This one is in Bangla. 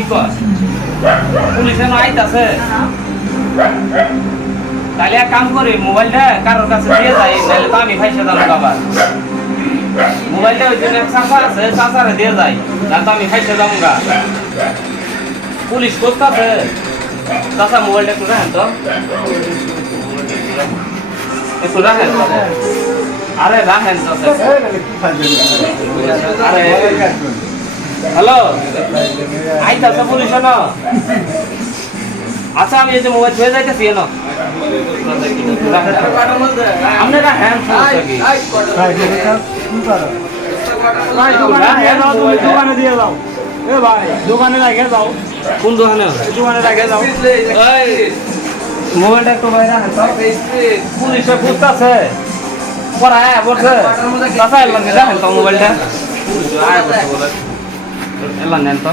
কি কর পুলিশে আইতাছে তাহলে এক কাম করি মোবাইলটা কারোর কাছে দিয়ে যাই নাহলে তো আমি ভাইসা যাবো আবার মোবাইলটা ওই জন্য চাষা আছে চাষারে দিয়ে যাই না তো আমি ভাইসা যাবো গা পুলিশ করতেছে চাষা মোবাইলটা একটু রাখেন তো একটু রাখেন আরে রাখেন আরে হ্যালো আইতাছে পুলিশ না আচ্ছা আমি এই যে মোবাইল ছুঁয়ে যাইতেছি না আপনারা হ্যাঁ দোকানে দিয়ে যাও এ ভাই দোকানে রেখে যাও কোন দোকানে দোকানে রেখে যাও মোবাইলটা একটু বাইরে রাখেন তো পুলিশে বুঝতেছে পরে আয়া বলছে চাচা এলাম রাখেন তো মোবাইলটা এলাম নেন তো